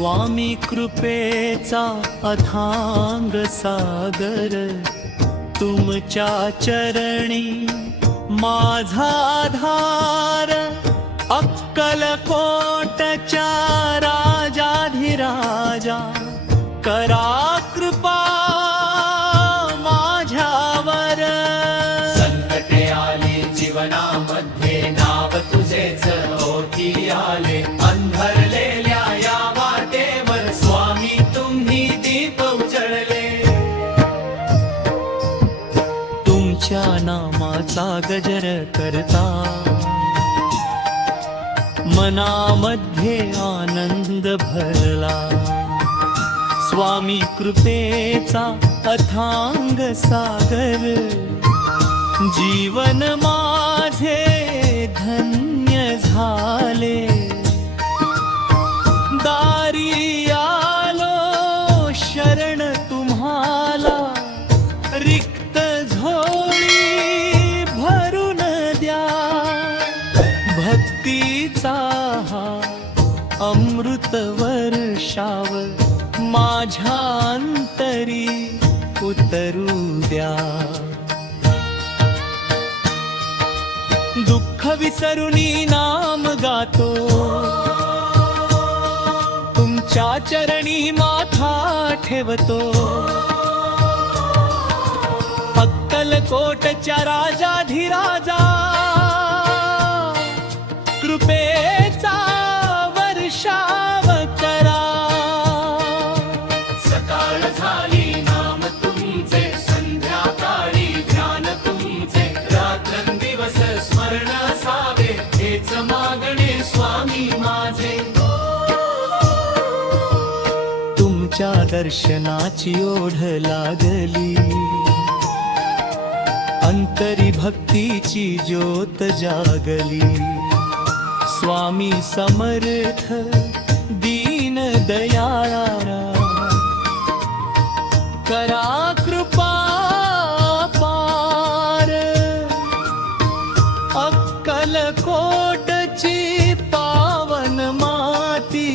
स्वामी कृपेचा अथांग सागर, तुमच्या चरणी माझा आधार। अक्कलकोटच्या राजाधिराजा, करा कृपा माझ्यावर। संकटे आले जीवनामध्ये, नाव तुझेच ओठी आले। अंधरलेल्या या वाटेवर स्वामी तुम्ही दीप उजळले। तुमच्या नामाचा गजर करता मनामध्ये आनंद भरला। स्वामी कृपेचा अथांग सागर, जीवन माझे धन्य झाले। दारी आलो शरण तुम्हाला, रिक्त झोळी भरून द्या। भक्तीचा हा अमृत वर्षाव माझ्या अंतरी उतरू द्या। दुःख विसरुनी नाम गातो, तुमच्या चरणी माथा ठेवतो। अक्कलकोटच्या राजाधिराजा, कृपेचा वर्षाव करा। सकाळ झाली नाम तुमचे, संध्याकाळी ध्यान तुमचे। रात्रंदिवस स्मरण असावे, हेच मागणे स्वामी माझे। तुमच्या दर्शनाची ओढ लागली, अंतरी भक्तीची ज्योत जागली। स्वामी समर्थ दीन दयाळा, करा कृपा पार। अक्कलकोटची पावन माती,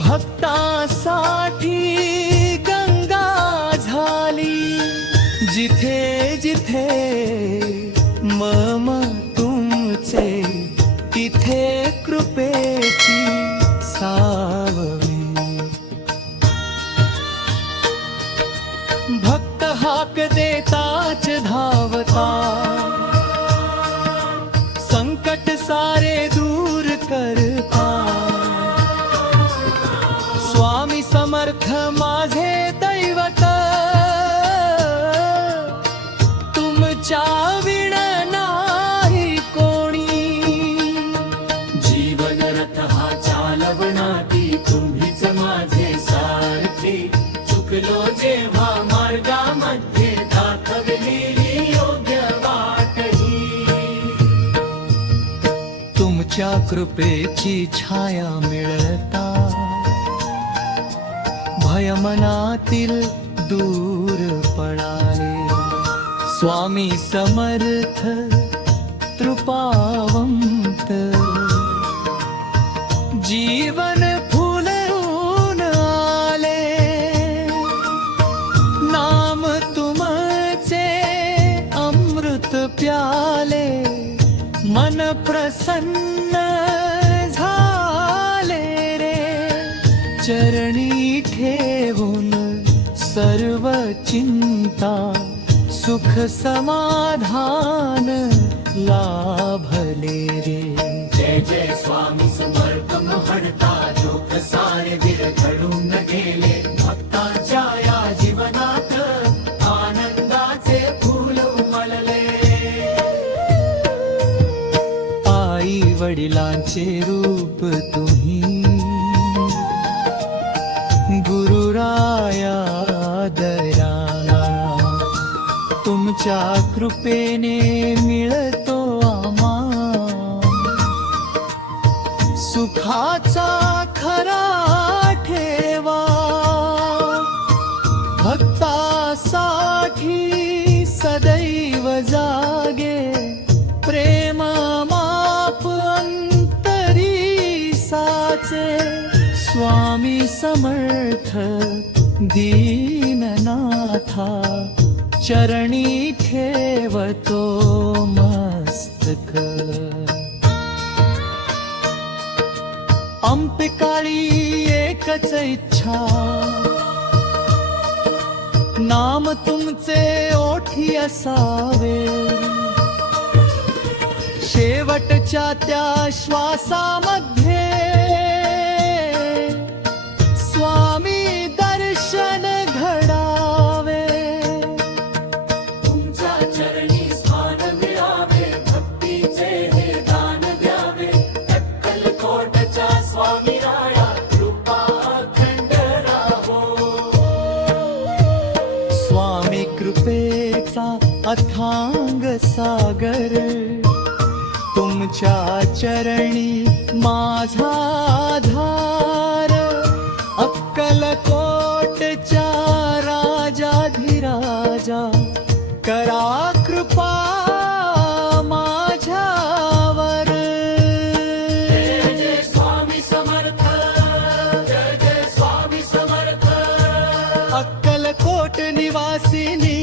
भक्तासाठी गंगा झाली। जिथे जिथे मम तुमचे, तिथे कृपेची सावली। भक्त हाक देताच धावता, संकट सारे दूर करता। स्वामी समर्थ माझे दैवत, तुमच्या विण नाही कोणी। जीवन रथ हा चालवणारी तुम्हीच माझे सारथी। चुकलो जेव्हा मार्गामध्ये, दाखवलेली योग्य वाट ही। तुमच्या कृपेची छाया मिळता, भय मनातील दूर पळाले। स्वामी समर्थ कृपावंत, जीवन फुलवून आले। नाम तुमचे अमृत प्याले, मन प्रसन्न झाले रे। चरणी ठेवून सर्व चिंता, सुख समाधान लाभले रे। जय जय स्वामी समर्थ महडता, जोग सारे विरघळून गेले। भक्तांच्या या जीवनात आनंदाचे फूल उमलले। आई वडिलांचे रूप तुम्ही, गुरुराया दयाळा। तुमच्या कृपेने मिळतो आम्हा सुखाचा खरा ठेवा। भक्तासाठी सदैव जागे, प्रेम माप अंतरी साचे। स्वामी स्वामी समर्थ दीननाथा चरणी ठेवतो मस्तक. अंपिकाळी एकच इच्छा, नाम तुमचे ओठी असावे. शेवटच्या त्या श्वासामध्ये स्वामी दर्शन घडावे. तुमच्या चरणी स्थान मिळावे, भक्तीचे हे दान द्यावे. अक्कलकोटच्या स्वामी राया कृपा अखंड राहो. स्वामी कृपेचा अथांग सागर, तुमच्या चरणी माझा आधार. अक्कलकोटच्या राजाधिराजा करा कृपा माझ्यावर. जय जय स्वामी समर्थ, जय जय स्वामी समर्थ. अक्कलकोट निवासिनी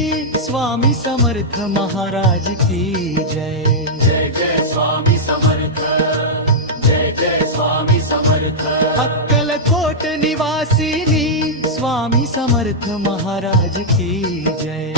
स्वामी समर्थ महाराज की जय. जय जय स्वामी समर्थ, जय जय स्वामी समर्थ. अक्कलकोट निवासिनी स्वामी समर्थ महाराज की जय.